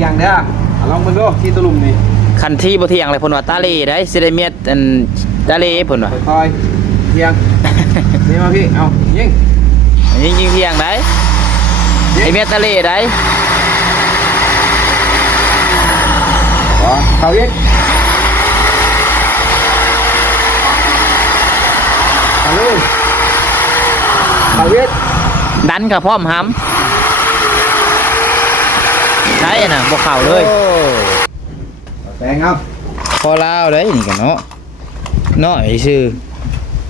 ทียงเด้อลองมึงดูที่ตะลุมนี่คันที่บ่เที่ยงเลยเพิ่นว่าตาเลได้สิได้เมียอันตาเลเพิ่นว่าค่อยเทียงนี่มาพี่เอายิงยิงเที่ยงได้ไอ้เมียตาเลได้เขายิงเอาเลยเขายิงดันกับพร้อมหำใช่น่ะบ่เข้าเลยแปลงเอาพอลาวได้นี่กันเนาะน้อยซื่อ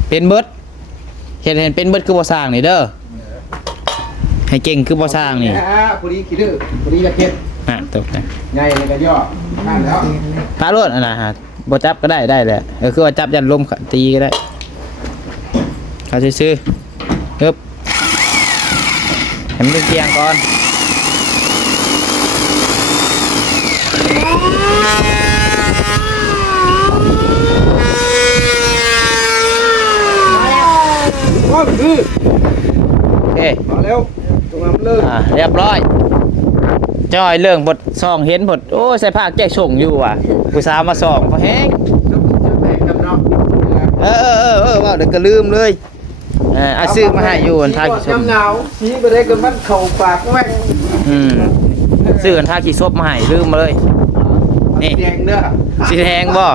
เป็นเบิดเห็นเป็นเบิดคือบ่สร้างนี่เด้อให้เก่งคือบ่สร้างนี่ผู้ดีขี้ดื้อผู้ดีจะเก็บตกนะใหญ่เลยก็ย่อนั่นแล้วพาโลดอันน่ะฮะบ่จับก็ได้แหละคือว่าจับยันลมตีก็ได้เอาซื่อๆปึ๊บให้มันเกียงก่อนโอเคมาเร็วตรงนั้นเลยเรียบร้อยจอยเรื่องบทซองเห็นบทโอ้ใส่ผ้าแก้ชงอยู่ว่ะผู้สาวมาซองพอแห้งว่าเดี๋ยวก็ลืมเลยอาซื้อมาให้อยู่ทาขี้ส้มหนาวชี้ไปได้ก็มันเข่าปากแม่งซื้อทาขี้ส้มมาให้ลืมมาเลยนี่แดงเด้อสีแดงบ่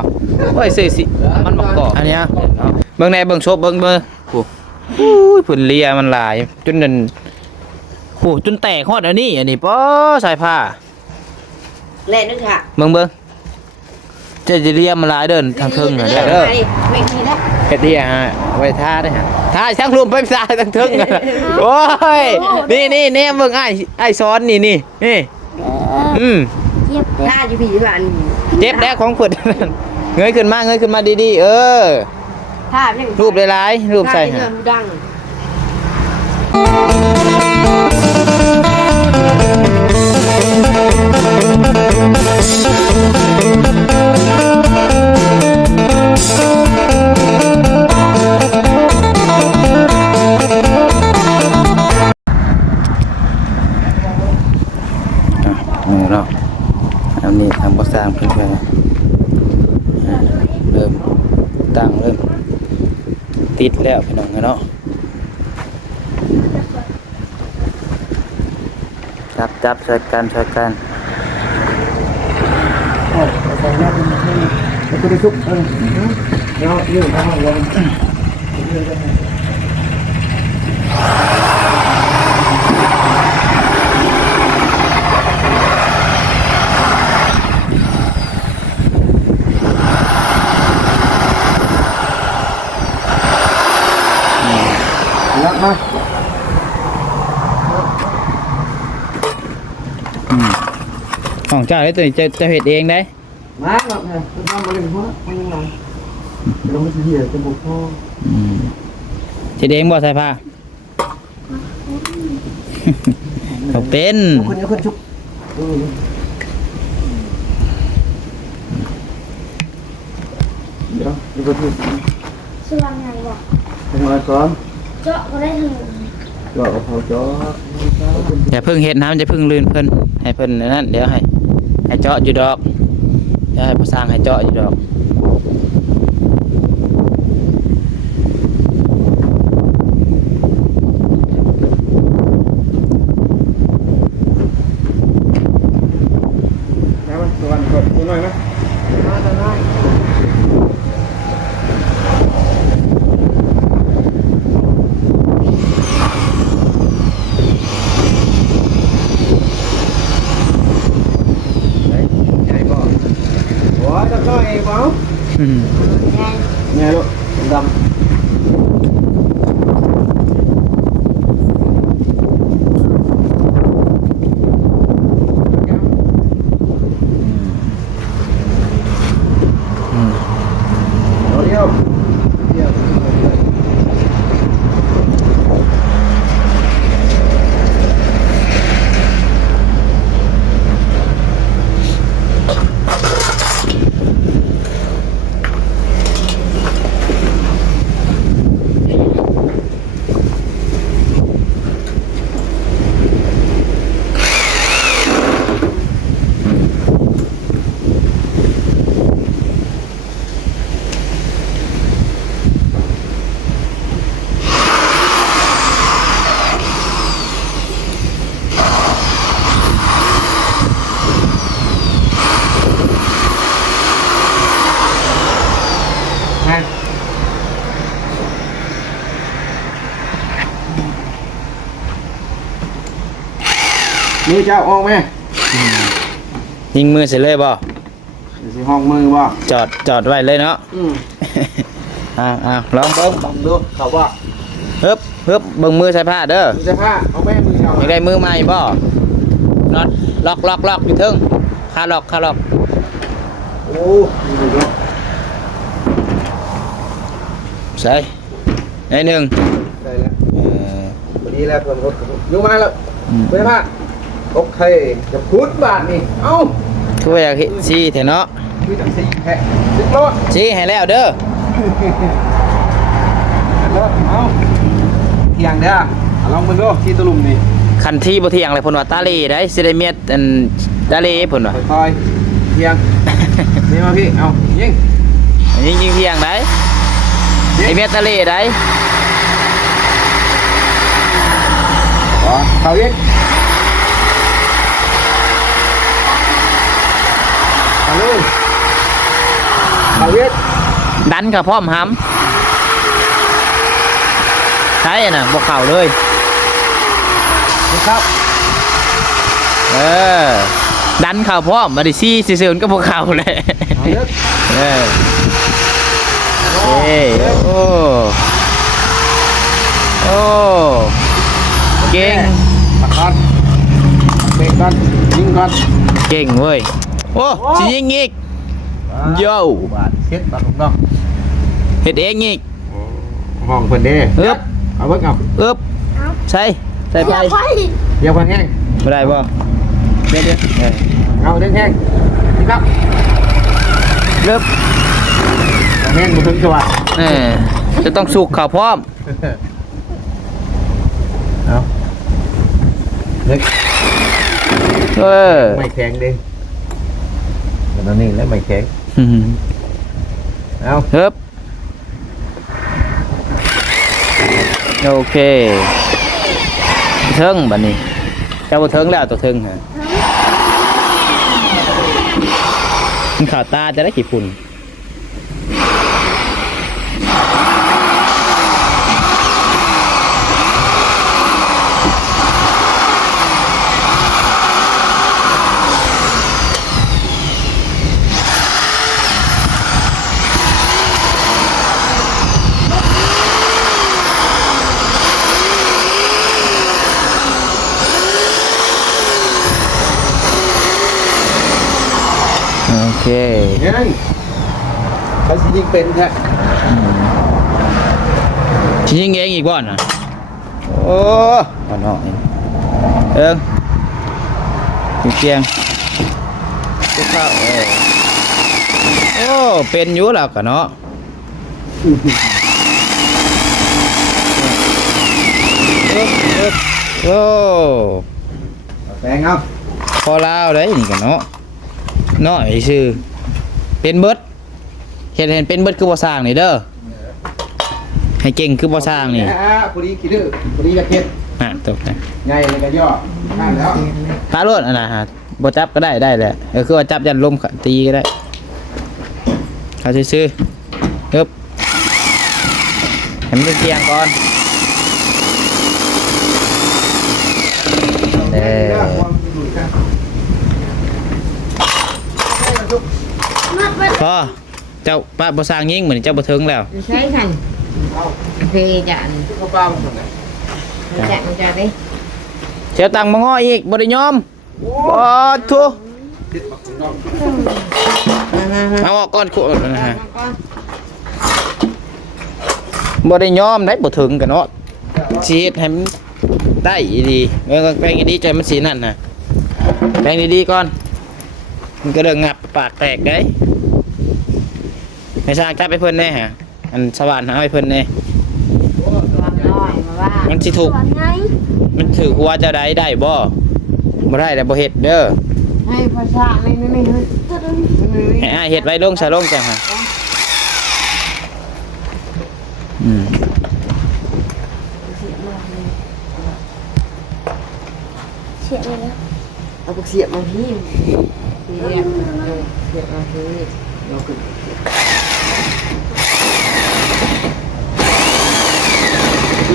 โอ้ยซื้อสิมันบอกก่ออันนี้เบิ่งในเบิ่งโชบเบิ่งอู้ยผุนเลียมันหลายจนนั่นโอ้จนแตกฮอดอันนี้ป้อสายผ้าเล่นนึกค่ะเบิ่งจะเลียมันหลายเดินทางเทิงเด้อไม่ทีละเฮ็ดเดียฮะไว้ท่าได้ฮะท่าช่างรวมไปซ่าทางเทิงโอ้ยนี่เบิ่งไอ้ซ้อนนี่เจ็บท่าอยู่ผีบ้านเจ็บแล้วของเพิ่นเงยขึ้นมาดีๆท่ารูปหลายๆรูปใส่ฮะดังเนาะอันนี้ทำบ่สร้างเพิ่นเริ่มตั้งเริ่มติดแล้วพี่น้องเนาะจับช่วยกันคุณได้ชุบเดี๋ยวยืดทางลงมาของเจ้าได้ตัวนี้จะเห็ดเองได้มาหรอกเนี่ยทำมาเลยเพราะมันยังไงเราไม่เหี้ยจะบุกพ่อเห็ดเองบ่ใส่ผ้าเขาเป็นคนชุบเดี๋ยวดูก่อนสว่างไงวะทำอะไรก่อนเจาะก็ได้ถึงเจาะเขาเจาะอย่าเพิ่งเห็ดน้ำจะเพิ่งลื่นเพิ่นให้เพิ่นนั่นเดี๋ยวให้เจาะอยู่ดอกเดี๋ยวให้ผู้สร้างให้เจาะอยู่ดอกตัวนั้นก่อนตัวน้อยไหมตัวน้อยเนี่ยลูกดำเดี๋ยว มือเจ้าออกไหม ยิงมือเสร็จเลยบ่ สิห้องมือบ่ จอดไว้เลยเนาะ อืม ลองเบิ่ง ลองดูเขาว่า เฮิบเบิ่งมือใส่ผ้าเด้อ มือจะผ้าเอาแม่มือเจ้า อยากได้มือใหม่บ่น็อตล็อกอยู่เทึงคาล็อก โอ้ดูดู ใส่ไอ้หนึ่ง ได้แล้วพอดีแล้วเพิ่มรถยุ่งมาแล้วมือจะผ้าโอเคจะพุดบาทนี่เอ้า ช่วยอยากชี้เถอะเนาะ มีจังสีแพะสิบรถ ชี้ให้แล้วเด้อ รถเอาเที่ยงเด้อลองมือดูที่ตะลุมนี่ คันที่บ่เที่ยงเลยเพิ่นว่าตาเลได้สิได้เมียอันตาเลเพิ่นว่า คอยเที่ยงนี่มาพี่เอายิง ยิงเที่ยงได้ไอ้เมียตาเลได้ เขายิงเอาเลยเขายิง ดันกับพร้อมหำใช่น่ะบ่เข้าเลย ครับ ดันเข้าพร้อมมาดิซี่ซื่อๆก็บ่เข้าเลย เอาเยอะ เอ้โอ้เก่ง ปักก่อนเบรกก่อนยิงก่อน เก่งเว้ยโอ้สิยิงอีกโย่ บาทเช็ดปากของน้อง เฮ็ดเองอีก ห้องเพิ่นเด้ อึ๊บ เอาเบิ่งเอา อึ๊บใส่ไป เดี๋ยวไป เดี๋ยวเพิ่นแห้ง บ่ได้บ่เดี๋ยว เอาเด้งแห้งนี่ครับ เริ่ม แห้งบ่ถึงตัว จะต้องสุกข้าวพร้อม เอาเล็ก ไม่แข็งดิตอนนี้แล้วไม่แข็งเอา เฮ้บโอเคเทิงบัดนี้เจ้าบ่เทิงแล้วตัวเทิงฮะมันข่าวตาจะได้กี่ฝุ่นโอเค ยังเขาสิยิงเป็นแท้ ชิยิงเองอีกบ่น่ะโอ้บ่นอกเองเกียงทุกข้าวโอ้เป็นอยู่แล้วกะเนาะโอ้ แปลงเอา พอลาวได้นี่กันเนาะน้อยชื่อเป็นเบิดเห็นเป็นเบิดคือบ่สร้างนี่เด้อให้เก่งคือบ่สร้างนี่ พอดีขี้ดื้อพอดีจะเก็บ ตกนะ ใหญ่เลยก็ย่อข้ามแล้ว พาโลดอันน่ะฮะบ่จับก็ได้แหละคือว่าจับยันลมตีก็ได้เขาซื่อๆฮึบให้มันเป็นเตียงก่อนนัดไป พอเจ้าป้าบ่สร้างยิงเหมือนเจ้าบ่ถึงแล้ว ใช้thành เอา về dặn เข้าเป้าหมดเลย dặn ra đi เสียตังค์มาง้ออีกบ่ได้ยอมบ่ทุ ติดปักของน้อง เอาออกก่อนขวดนะฮะ con บ่ได้ยอมได้บ่ถึงกันเนาะสิเฮ็ดให้มันได้อีดีแป้งอีดีใจมันสีนั่นน่ะแป้งดีๆก่อนมันก็เรื่องงับปากแตกได้ให้สร้างจับไปเพิ่นแน่ฮะอันสว่านหาให้เพิ่นแน่ con nói mà ba มันสิถูก ส่วนไง มันถือหัวเจ้าใดได้บ่บ่ได้แต่บ่เฮ็ดเด้อ hay phải xạ này mới hơi ให้อ้ายเฮ็ดไว้ลงซะลงจังฮะอืม เสียเลยนะ เอาไปเสียบมาที่เสียบเสียบมาที่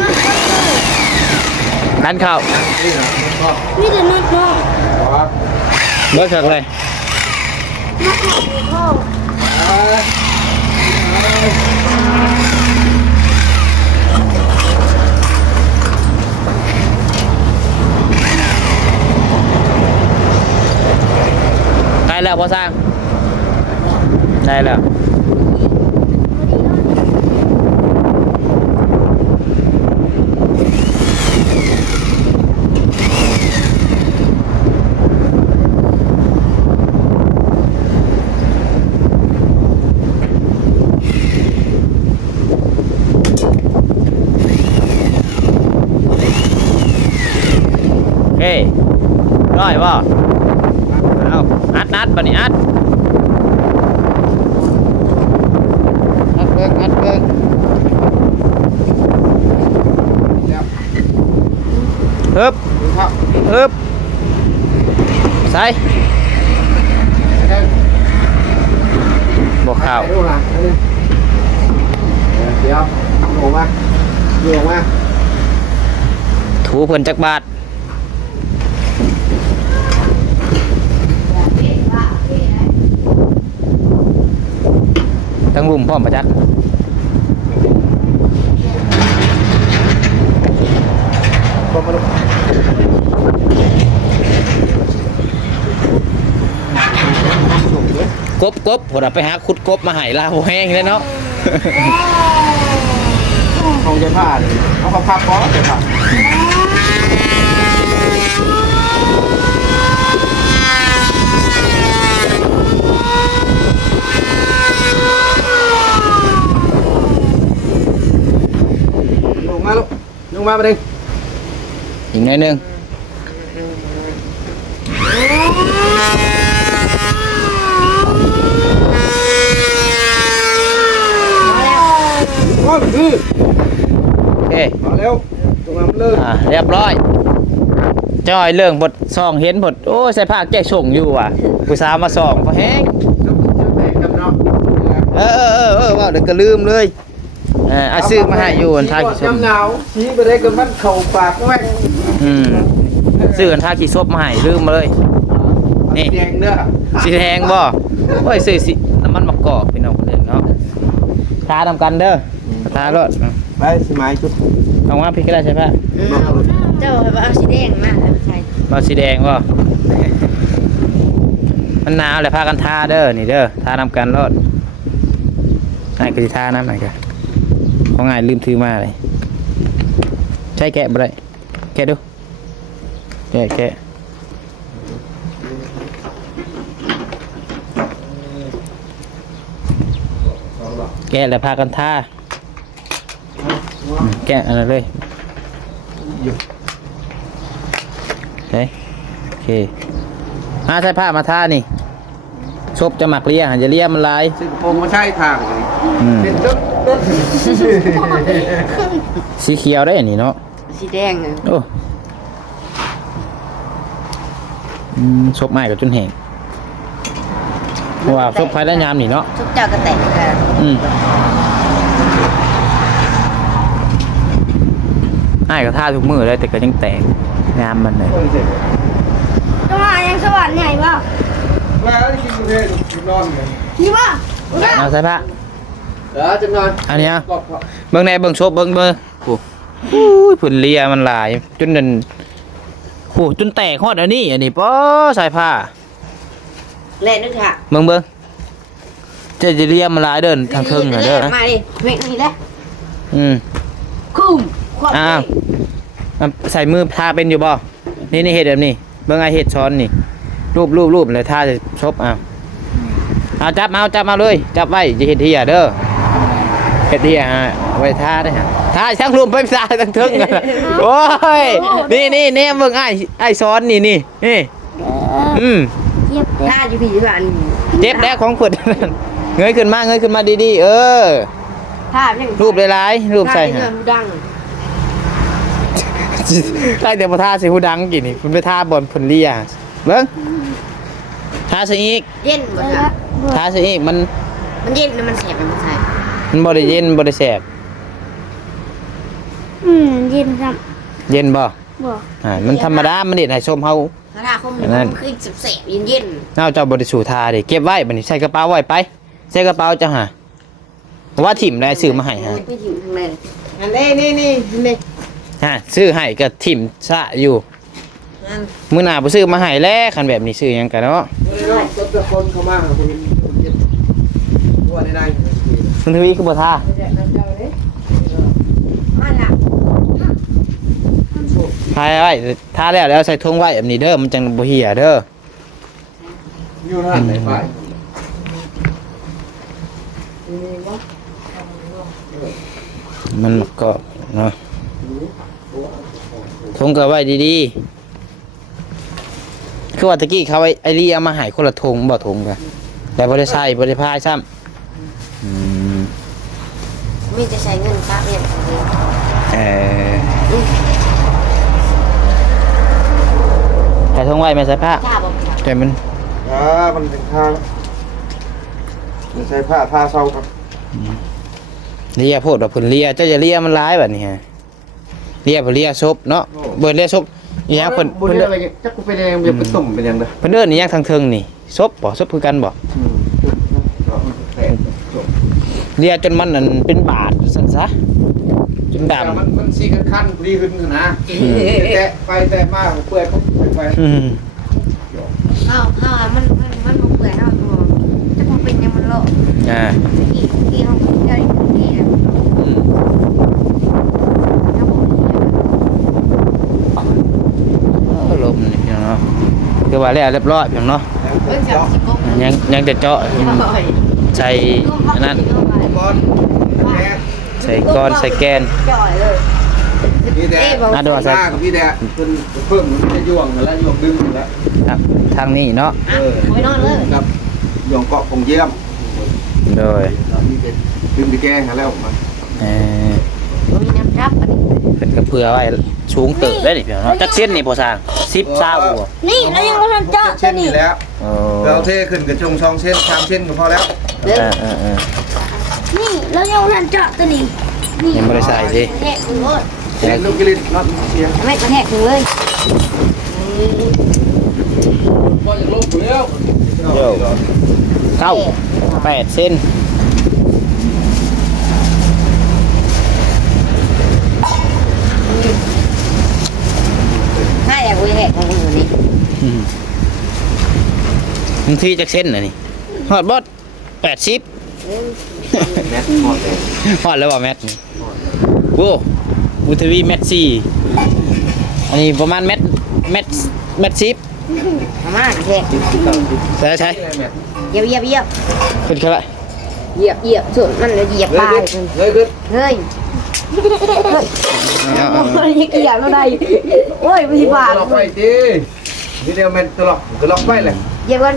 นัดไปเลย ร้านข้าว นี่นะก็ มีแต่นัดน้อง ขอ เบิร์ดเลย นัดน้องมีพ่อ ได้แล้วพ่อสร้างได้แล้วเฮ้ยร้อยป่ะเอาอัดปะนี่อัดเบิ่ง แล้ว ฮึบ ดูครับ ฮึบใส่บอกข่าว ดูหลังนิดนึงเดี๋ยวลงมาลงมา ถูเพิ่นจักบาททั้งรุมพร้อมประจักษ์ ก็มาดู กบผมไปหาขุดกบมาให้ลาหัวแห้งเลยเนาะ ของเจ้าผ้าเลยเอาผ้าพับก้อนเจ้าผ้าลงมาลูกลงมาไปดิ อีกหน่อยหนึง ก้อนคือ โอเค มาเร็วลงมาเริ่ม เรียบร้อยจ้อยเรื่องบทซองเห็นบทโอ้ใส่ผ้าแก้ชงอยู่ว่ะผู้สาวมาซองพอแห้ง จะแบ่งกันเนาะ ว่าเดี๋ยวก็ลืมเลยซื้อมาให้อยู่อันท่าขี้ซบ จำหนาวชี้ไปได้กับมันเข่าปากแม่ง ซื้ออันท่าขี้ซบมาให้ลืมมาเลย นี่ แดงเด้อ สีแดงบ่โอ้ยซื้อสิน้ำมันมะกอกพี่น้องเพื่อนเนาะทาทำกันเด้อทารถ ไปสมัยจุด เอาว่าพี่ก็ได้ใช่ปะ เจ้าเอาสีแดงมาแล้วใส่ มาสีแดงบ่มันหนาวเลยพากันทาเด้อนี่เด้อทาทำกันรถนายคือทาน้ำหน่อยกันเพราะง่ายลืมถือมาเลยใช่แกะบ่ได้แกะดูแกะแกะแล้วพากันทาแกะอะไรเลยเฮ้ยโอเคใช้ผ้ามาทานี่ซบจะหมักเลียหันจะเลียมันลาย ซึ่งผมมาใช่ทางเลย อืม เป็นต้น สีเขียวได้อันนี้เนาะ สีแดง โอ้ซบไม้กับจนแห้งเพราะว่าซบภายในยามนี่เนาะ ทุกเจ้าก็แต่งกัน ไอ้ก็ท่าทุกมือเลยแต่ก็ยังแตกงามมันเลย จะมายังสวรรค์ใหญ่ป่ะ แล้วกินเทนนอนเลย นี่ป่ะ เอาใส่ผ้า เดี๋ยวจะนอน อันเนี้ย บอก เบิ่งในเบิ่งซบเบิ่งโอ้ยผุนเลียมันหลายจนนั่นโอ้จนแตกฮอดอันนี้ป้อใส่ผ้า เล่นนึกค่ะ เบิ่งจะเลียมันหลายเดินทางครึ่งเด้อ มาดิเวกนี่แหละ คุ้มความ ใส่มือทาเป็นอยู่บ่นี่เห็ดแบบนี้เบิ่งไอเห็ดช้อนนี่รูปเลยทาจะชบเอาจับมาเลยจับไว้จะเห็ดเหี่ยเด้อเห็ดเหี่ยไว้ทาได้ฮะทาช่างรวมไปทาทั้งทึ่งกันโอ้ยนี่เบิ่งไอช้อนนี่เจ็บ ถ้าอยู่พี่บ้าน เจ็บแล้วของเพิ่นเงยขึ้นมาดีๆถ้า รูปหลายๆรูปใส่ เงิ ฮะ นดัง ใช่แต่พอท่าใส่หูดังกี่นี่มันไปท่าบอลพลเลียเบิ้งท่าใส่อีก เย็นหมดค่ะ ท่าใส่อีกมัน มันเย็นมันแสบมันใส่ มันบริเย็นบริแสบ เย็นครับ เย็นบ่ บ่ มันธรรมดามันเด็ดให้ชมเฮา ถ้าคมมันคือแสบๆเย็น เอาเจ้าบริสุทธาดิเก็บไว้บัดนี้ใส่กระเป๋าไว้ไปใส่กระเป๋าจ้ะฮะว่าถิ่มได้ซื้อมาให้ฮะ ไปอยู่ทางไหน อันนี้นี่ ฮะซื้อให้ก็ถิ่มซะอยู่ นั่น มื้อหน้าบ่ซื้อมาให้แล้วคันแบบนี้ซื้อหยังกันเนาะ ก็จะคนเข้ามาคุณเจ็ดตัวได้ คุณทวีคือบ่ท่า มาละ ทายไว้ท่าแล้วใส่ถุงไว้แบบนี้เด้อมันจังบ่เหี่ยเด้อ อยู่นั่นไหนไป มันก็เนาะถุงก็ไว้ดีๆคือว่าตะกี้เขาไอ้ลีเอามาให้คนละถุงบ่ถุงกันแต่บ่ได้ใส่บ่ได้พายซ้ำ มีจะใช้เงินพระเนี่ย ใส่ถุงไว้ไม่ใส่ผ้า ถ้าบอก แต่มัน มันเป็นทางมันใช้ผ้าเศร้าครับ เลียโพดว่าเพิ่นเลียเจ้าจะเลียมันร้ายแบบนี้ฮะเลียเพิ่นเลียซบเนาะเบิดเลียซบอีหยังเพิ่น บุญอะไรจักกูเป็นยังเป็นตุ่มเป็นยังเด้อ เพิ่นเอิ้นอีหยังทางเทิงนี่ซบบ่ซบคือกันบ่เลียจนมันนั่นเป็นบาดซั่นซะจนดำ มันซีกันขั้นดีขึ้นนะแต่ไปแต่มาเปื่อยปุ๊บไป ข้าวมันเปื่อยข้าวตัวจะคงเป็นยังมันโล ที่เขาได้ที่เนี่ยถ้าผม ลมนี่พี่น้องเนาะคือว่าแล้วเรียบร้อยพี่น้องเนาะ เพิ่งจะสิบกง ยังจะเจาะใส่อันนั้น ก้อนแก ใส่ก้อนใส่แกน จ่อยเลย พี่แดงมากับพี่แดงเพิ่มจะย่วงแล้วย่วงดึงแล้ว ครับทางนี้เนาะ ไปนอนเลย ครับย่วงเกาะคงเยี่ยม โดย ดึงไปแก้แล้วมา มีน้ำรับอันนี้ เป็นกระเพื่อไว้สูงเติบได้นี่พี่น้องเนาะจักเส้นนี่พอสร้าง10 20บ่ นี่แล้วยังบ่ทันเจาะตั เช่ วน นี้ นี้แล้วเราเทขึ้นกระจงช่องเส้น3เส้นก็พอแล้ว นี่แล้วยังบ่ทันเจาะตัวนี้นี่ ยังบ่ได้ใส่ดิ แทกถึงเลย เส้นลูกกระลิ่นน็อตเสียง ไม่กระแทกถึงเลย ก็ยังลบอยู่แล้ว 8 เส้น ถ้าอยากไปแทกของอยู่นี่ บางทีจักเส้นน่ะนี่ฮอดบ่80 แมทหมดเลย ฮอดแล้วบ่แมทนี่โอ้อุทวีแมท4อันนี้ประมาณแมท10 ประมาณแทก ใช่ เหยียบ ขึ้นเท่าไหร่ เหยียบส่วนมันเหยียบปลาย เลยขึ้น เฮ้ย เอา โอ้ยเหยียบเราได้โอ้ยไม่บาด ล็อกไว้ทีนี่เดียวมันตล็อกไว้เลย เหยียบก่อน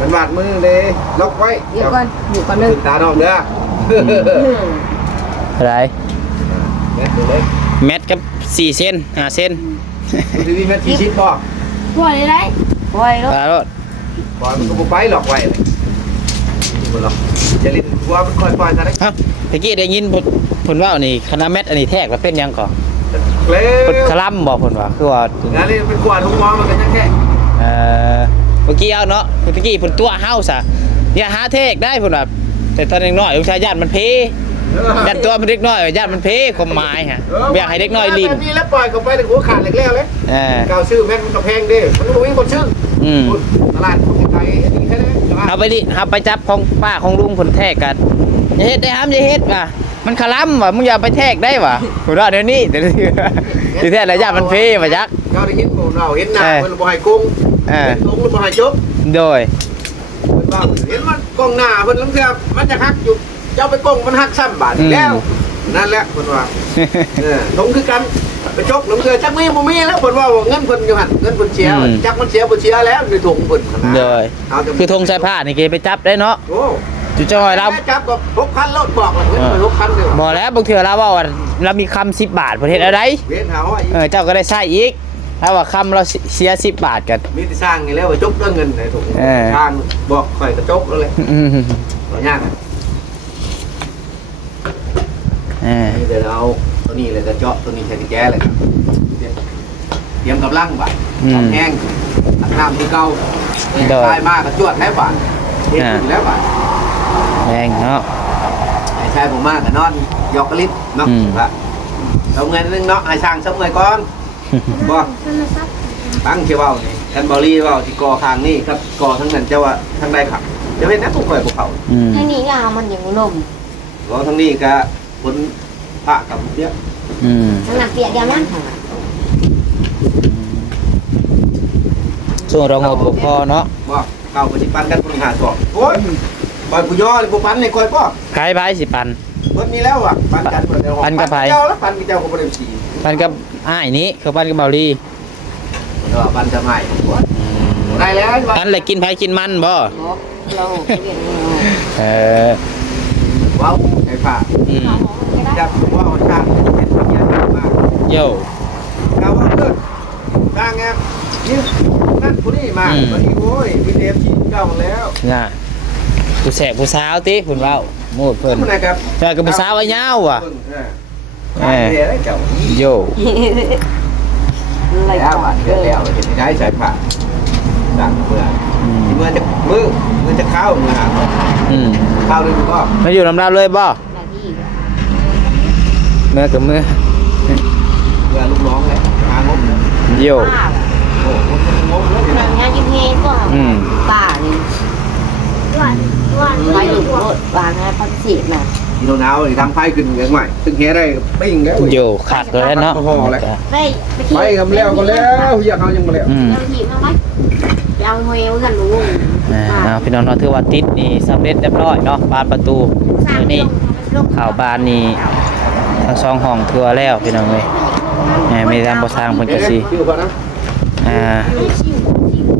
มันบาดมือเลยล็อกไว้ เหยียบก่อนอยู่ก่อนนึง ตาดอกเด้อ เท่าไหร่ แมทเลย แมทกับ4 เส้น5 เส้น ทีนี้แมทชิดบ่ ปล่อยได้ โอ้ยลูก ตาโลด บ่มันก็บ่ไปล็อกไว้เลยบ่ล็อกจะลิ้นหัวมันค่อยปล่อยซะได้ เอ้าตะกี้ได้ยินเพิ่นว่านี่คณะแมทอันนี้แทกแล้วเป็นหยังก่อ เร็ เพิ่น ว คลำบ่เพิ่นว่าคือว่า งานนี้เป็นกวาดทุกมองมันก็จะแค่ เมื่อกี้เอาเนาะเมื่อกี้เพิ่นตัวเฮาซะอย่าหาเทกได้เพิ่นว่าแต่ตอนน้อยๆลูกชายญาติมันเพญาติตัวมันเด็กน้อยญาติมันเพความหมายฮะบ่อยากให้เด็กน้อยลิ้น มีแล้วปล่อยเข้าไปเลยหัวขาดเหล็กแล้วเลย เออ เก่าชื่อแม่มันก็แพงดิมันบ่มีคนชื่อ อืม ตลาดคนไทยอันนี้แค่นั้น เอาไปดิเอาไปจับของป้าของลุงเพิ่นแทกกันอย่าเฮ็ดได้ห้ามอย่าเฮ็ดว่ะมันคลำว่ะมึงอย่าไปแทกได้ว่ะพุ่นว่าเดี๋ยวนี้เดี๋ยวแท้แล้วญาติมันเพว่ะจัก เจ้าได้ยินผมเราเห็นหน้ามันบ่ให้กุ้งกุ้งมันบ่ให้จบ โดย เห็นมันกล้องหน้าเพิ่นลังเทื่อมันจะหักอยู่เจ้าไปกล้องมันหักซ้ำบาทแล้วนั่นแหละเพิ่นว่าทงคือกันไปจกลังเทื่อจักมีบ่มีแล้วเพิ่นว่าเงินเพิ่นอยู่หั่นเงินเพิ่นเสียจักมันเสียบ่เสียแล้วในถุงเพิ่น โดยคือธงสายผ้านี่เกไปจับได้เนาะ โอ้ จุจ้อยเรา จับก็6,000รถบอกว่าเงิน6,000เด้อ บ่แล้วบางเทื่อเราว่าเรามีคำ10 บาทประเทศอะไร เว้นหาว่า เจ้าก็ได้ใช้อีกถ้าว่าคำเราเสีย10 บาทกัน มีที่สร้างนี่แล้วว่าจกเงินในถุงทางบอกข่อยก็จกแล้วเลยบ่ยาก นี่เดี๋ยวเราตัวนี้เลยจะเจาะตัวนี้ใช้กุญแจเลย เตรียมกับลังบาด อืม แห้งอาบน้ำคือเก่า โดย ตายมากก็จวดแล้วบาดเฮ็ดขึ้นแล้วบาด แพงเนาะ ไอ้ชายผมมากก็นอนหยอกกะลิบเนาะ อืม ว่าเอาเงินนึงเนาะให้ช่างซับเงินก่อนบ่ โทรศัพท์ ตั้งเชื่อเว้านี่กันบอลี่เว้าที่กอทางนี่ครับกอทั้งนั้นเจ้าว่าทางใดครับจะเป็นนักผู้ข่อยภูเขา อืม แค่นี้งามันยังลม กอทั้งนี้ก็ผลพระกับเยอะ อืม มันน่ะเปียกยามนั้นค่ะ ช่วงเรางบบ่พอเนาะ บ่เก่าปฏิปันกันคนหาสอบโอ้ยบ่กูย่อเลยบ่ปันในก้อยบ่ ขายไปสิปัน เพิ่นมีแล้วอ่ะปันกันเพิ่นเอา ปันกับไผ เจ้าแล้วปันกับเจ้าก็บ่ได้ขี่ ปันกับอ้ายนี้เขาปันกับเบาลี เออปันจะใหม่ได้แล้ว ปันเลยกินไผกินมันบ่ เราเปลี่ยน เออ ว้าวไอ้ผ้า อืม จับว่าเอาช่างเป็นคนเยอะมาก โย่ เราว่าเพิ่นช่างไงนี่นั่นผู้นี้มาวันนี้โอ้ยมีเทปที่เก่าแล้ว น่ะผู้แสบผู้สาวติเพิ่นเว้าโมดเพิ่น มันนะครับ แต่กับผู้สาวไอ้ยาวว่ะ เออเจ้า โย่ อะไร แล้วอ่ะเดี๋ยวแล้วเห็นได้ใช้ผ้าสั่งเมื่อ อืม เมื่อจะมือจะเข้ามือหา อืม เข้าเลยก็ มาอยู่นำเราเลยบ่ หน้าที่ เมื่อกับเมื่อ เมื่อลูกน้องเลยหางบเลย โย่ ป้า โอ้โหงบแล้ว หนังงานยิ้มเฮก็ อืม ป้านี่ ด่วนด่วน ไปหลุดรถวางงานพันสิบน่ะ อีโนนาวทำไฟขึ้นอย่างใหม่ตึงแค่ได้ปิ้งแล้ว โย่ขาดตัวแล้วเนาะ ไป ไฟกำแล้วก็แล้วอยากเอายังมาแล้ว อืม เอาหีบมาไหมไปเอาเฮลกันลุง เอาพี่น้องเนาะถือว่าติดนี่สำเร็จเรียบร้อยเนาะบานประตู สร้าง นี่ ลง ข่าวบานนี่ทั้งสองห้องเทื่อแล้วพี่น้องเอ้ยไม่ได้ทำบ่สร้างเพิ่นก็สิ ชื่อเขานะ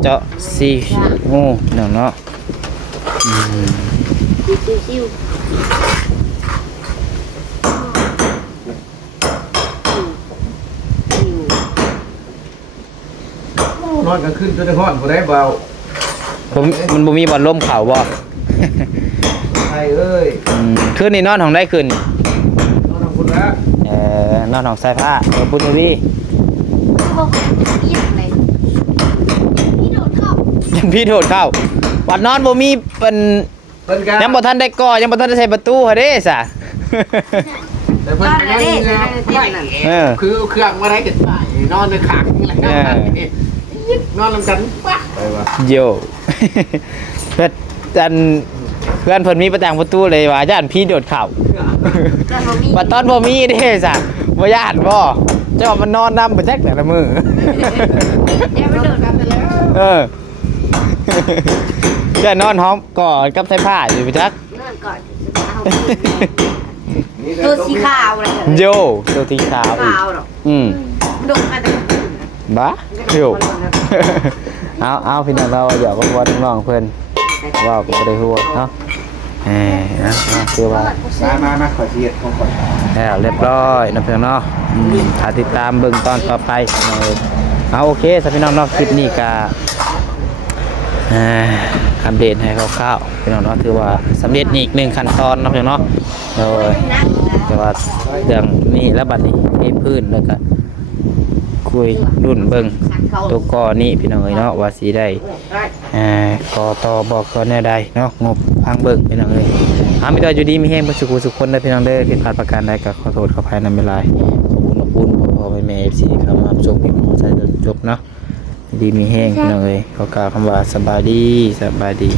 เจาะซีงูพี่น้องเนาะอืม ซิว นอนกลางคืนจนได้ห้อนพอได้เบา ผมมันบ่มีบ่อนลมเขาบ่ ใช่เอ้ย คืนนี้นอนห้องได้คืน นอนทำคุณแล้ว นอนห้องสายผ้าปุณทวี บอกยิ้มเลยนี่โดดเข้า ยังพี่โทษเข้าวัดนอนบ่มีเป็น เพิ่นกัน ยังบ่ทันได้ก่อยังบ่ทันได้ใช้ประตูหะเด้ซะ แต่เพิ่นก็ยังนะคือเครื่องมาได้กันไปนอนในขังอะไรนอนลำกันปะไปวะ โย เพื่อนจันเพื่อนเพิ่นมีประตูประตูเลยว่าย่านพี่โดดเข้า แต่บ่มี บัดตอนบ่มีเด้ซะบ่ย่านบ่เจ้ามันนอนนำบ่จักแต่ละมื้อ เดี๋ยวไปโดดกันไปแล้ว เออ จะนอนห้อมกอดกับสายผ้าอยู่บ่จัก นอนก่อนตัวสีขาวเลย โยตัวสีขาว ขาวหรอก อืม โดดมาแต่ บ้าโยเอาพี่น้องเราอยากก็ว่าน้องๆเพิ่นว่าก็บ่ได้ฮู้เนาะนะคือว่า มาขอเชียร์ของก่อน แล้วเรียบร้อยนะเพื่อนเนาะถ้าติดตามเบิ่งตอนต่อไปเอาโอเคสำหรับพี่น้องเนาะคลิปนี้ก็อัปเดตให้คร่าวๆพี่น้องเนาะถือว่าสำเร็จอีกหนึ่งขั้นตอนนะเพื่อนเนาะโดยแต่ว่าเรื่องนี้แล้วบัดนี้เทพื้นแล้วก็คุยรุ่นเบิ่งตัวกอนี้พี่น้องเอ้ยเนาะว่าสิได้กอต่อบอกก็แน่ใดเนาะงบพังเบิ่งพี่น้องเอ้ยมีตัวอยู่ดีมีแห้งบ่สุขสุขคนได้พี่น้องเด้อผิดพลาดประการใดก็ขอโทษขออภัยนำเวลาขอบคุณขอบคุณพ่อแม่ FC เข้ามาชมคลิปของใช้จนจบเนาะดีมีแห้งพี่น้องเอ้ยขอกล่าวคำว่าสบายดี